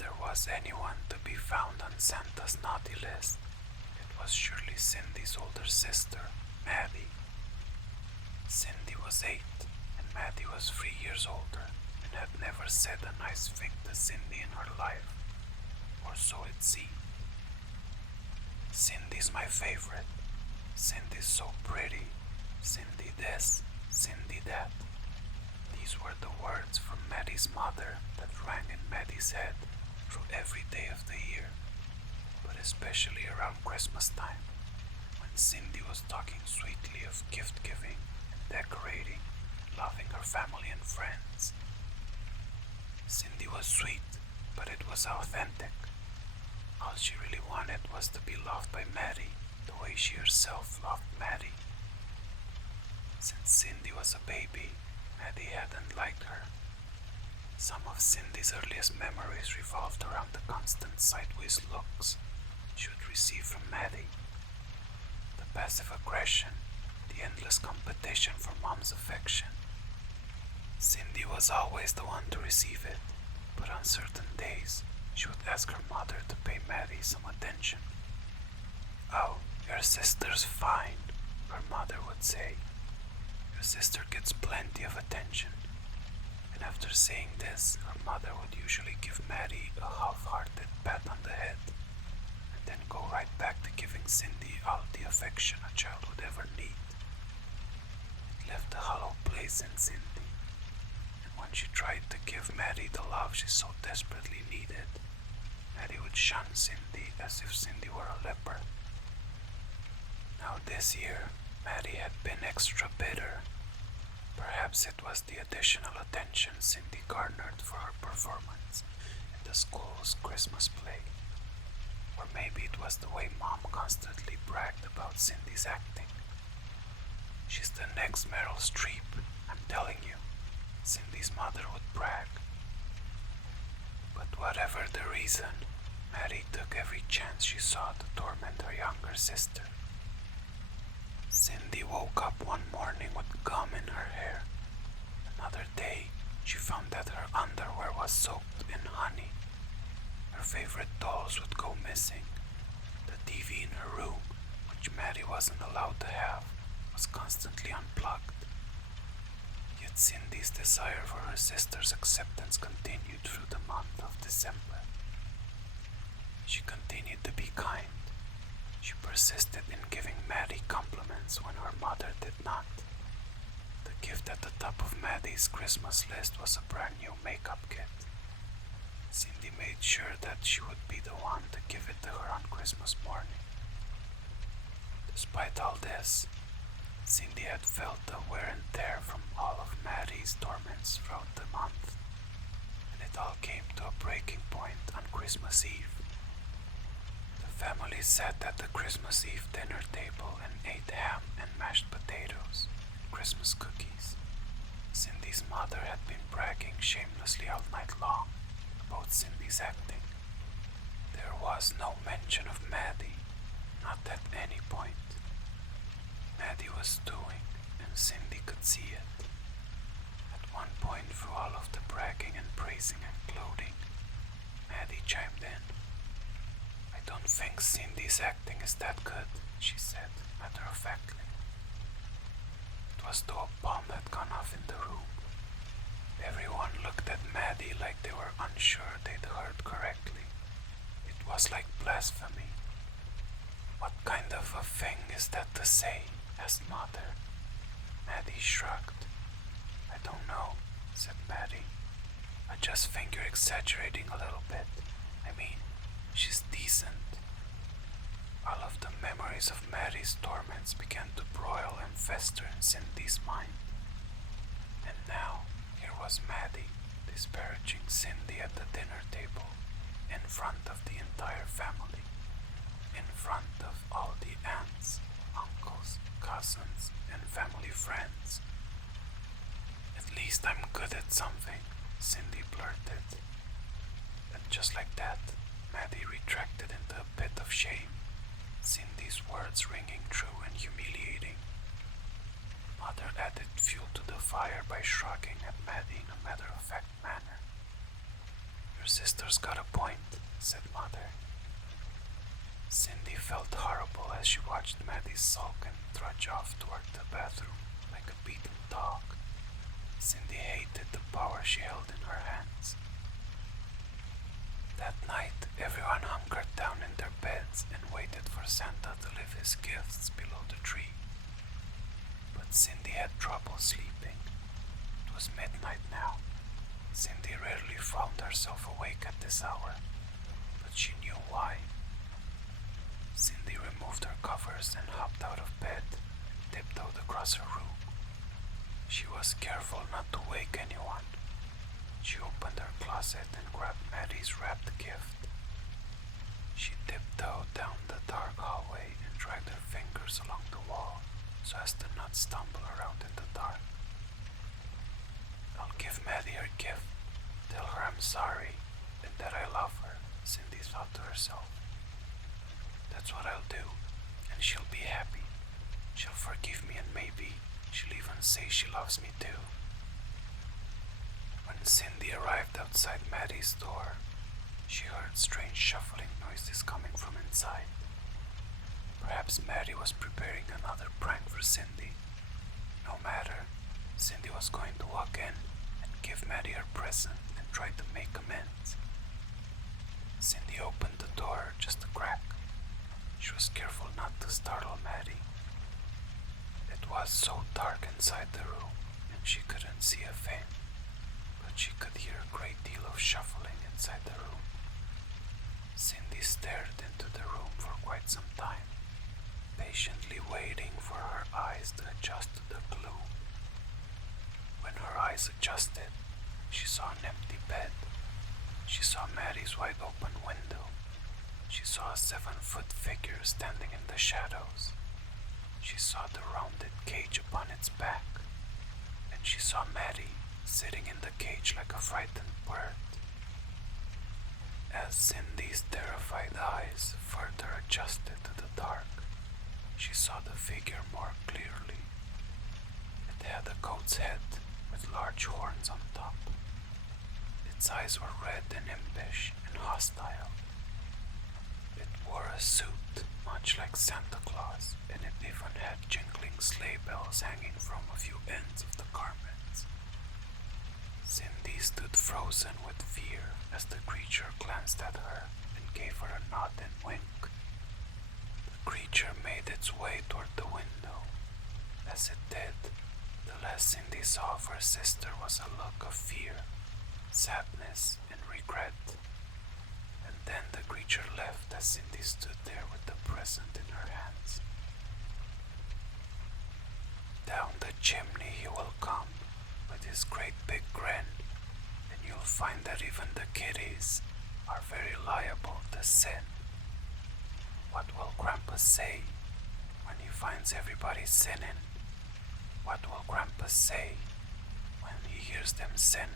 there was anyone to be found on Santa's naughty list, it was surely Cindy's older sister, Maddie. Cindy was 8, and Maddie was 3 years older, and had never said a nice thing to Cindy in her life, or so it seemed. Cindy's my favorite. Cindy's so pretty. Cindy this, Cindy that. These were the words from Maddie's mother that rang in Maddie's head through every day of the year, but especially around Christmas time, when Cindy was talking sweetly of gift giving and decorating, loving her family and friends. Cindy was sweet, but it was authentic. All she really wanted was to be loved by Maddie the way she herself loved Maddie. Since Cindy was a baby, Maddie hadn't liked her. Some of Cindy's earliest memories revolved around the constant sideways looks she would receive from Maddie. The passive aggression, the endless competition for Mom's affection. Cindy was always the one to receive it, but on certain days, she would ask her mother to pay Maddie some attention. "Oh, your sister's fine," her mother would say. "Your sister gets plenty of attention." And after saying this, her mother would usually give Maddie a half-hearted pat on the head, and then go right back to giving Cindy all the affection a child would ever need. It left a hollow place in Cindy, and when she tried to give Maddie the love she so desperately needed, Maddie would shun Cindy as if Cindy were a leper. Now this year, Maddie had been extra bitter. Perhaps it was the additional attention Cindy garnered for her performance in the school's Christmas play. Or maybe it was the way Mom constantly bragged about Cindy's acting. "She's the next Meryl Streep, I'm telling you," Cindy's mother would brag. But whatever the reason, Maddie took every chance she saw to torment her younger sister. Cindy woke up one morning with gum in her hair. Another day, she found that her underwear was soaked in honey. Her favorite dolls would go missing. The TV in her room, which Maddie wasn't allowed to have, was constantly unplugged. Yet Cindy's desire for her sister's acceptance continued through the month of December. She continued to be kind. She persisted in giving Maddie compliments when her mother did not. The gift at the top of Maddie's Christmas list was a brand new makeup kit. Cindy made sure that she would be the one to give it to her on Christmas morning. Despite all this, Cindy had felt the wear and tear from all of Maddie's torments throughout the month, and it all came to a breaking point on Christmas Eve. The family sat at the Christmas Eve dinner table and ate ham and mashed potatoes and Christmas cookies. Cindy's mother had been bragging shamelessly all night long about Cindy's acting. There was no mention of Maddie, not at any point. Maddie was stewing, and Cindy could see it. At one point through all of the bragging and praising and gloating, Maddie chimed in. "I don't think Cindy's acting is that good," she said, matter-of-factly. It was though a bomb had gone off in the room. Everyone looked at Maddie like they were unsure they'd heard correctly. It was like blasphemy. "What kind of a thing is that to say?" asked Mother. Maddie shrugged. "I don't know," said Maddie. "I just think you're exaggerating a little bit. I mean, she's decent." All of the memories of Maddie's torments began to broil and fester in Cindy's mind. And now, here was Maddie disparaging Cindy at the dinner table, in front of the entire family, in front of all the aunts, uncles, cousins, and family friends. "At least I'm good at something," Cindy blurted. And just like that, Maddie retracted into a pit of shame, Cindy's words ringing true and humiliating. Mother added fuel to the fire by shrugging at Maddie in a matter-of-fact manner. "Your sister's got a point, said Mother. Cindy felt horrible as she watched Maddie sulk and trudge off toward the bathroom like a beaten dog. Cindy hated the power she held in her hands. That night, everyone hunkered down in their beds and waited for Santa to leave his gifts below the tree. But Cindy had trouble sleeping. It was midnight now. Cindy rarely found herself awake at this hour, but she knew why. Cindy removed her covers and hopped out of bed and tiptoed across her room. She was careful not to wake anyone. She opened her closet and grabbed Maddie's wrapped gift. She tiptoed down the dark hallway and dragged her fingers along the wall so as to not stumble around in the dark. I'll give Maddie her gift, tell her I'm sorry and that I love her, Cindy thought to herself. That's what I'll do, and she'll be happy. She'll forgive me and maybe she'll even say she loves me too. When Cindy arrived outside Maddie's door, she heard strange shuffling noises coming from inside. Perhaps Maddie was preparing another prank for Cindy. No matter, Cindy was going to walk in and give Maddie her present and try to make amends. Cindy opened the door just a crack. She was careful not to startle Maddie. It was so dark inside the room and she couldn't see a thing, but she could hear a great deal of shuffling inside the room. Cindy stared into the room for quite some time, patiently waiting for her eyes to adjust to the gloom. When her eyes adjusted, she saw an empty bed. She saw Maddie's wide open window. She saw a 7-foot figure standing in the shadows. She saw the rounded cage upon its back, and she saw Maddie sitting in the cage like a frightened bird. As Cindy's terrified eyes further adjusted to the dark, she saw the figure more clearly. It had a goat's head with large horns on top. Its eyes were red and impish and hostile. It wore a suit much like Santa Claus, and it even had jingling sleigh bells hanging from a few ends of the garments. Cindy stood frozen with fear as the creature glanced at her and gave her a nod and wink. The creature made its way toward the window. As it did, the last Cindy saw of her sister was a look of fear, sadness, and regret. And then the creature left as Cindy stood there with the present in her hands. Down the chimney he will come with his great big grin, and you'll find that even the kiddies are very liable to sin. What will Grandpa say when he finds everybody sinning? What will Grandpa say when he hears them sinning?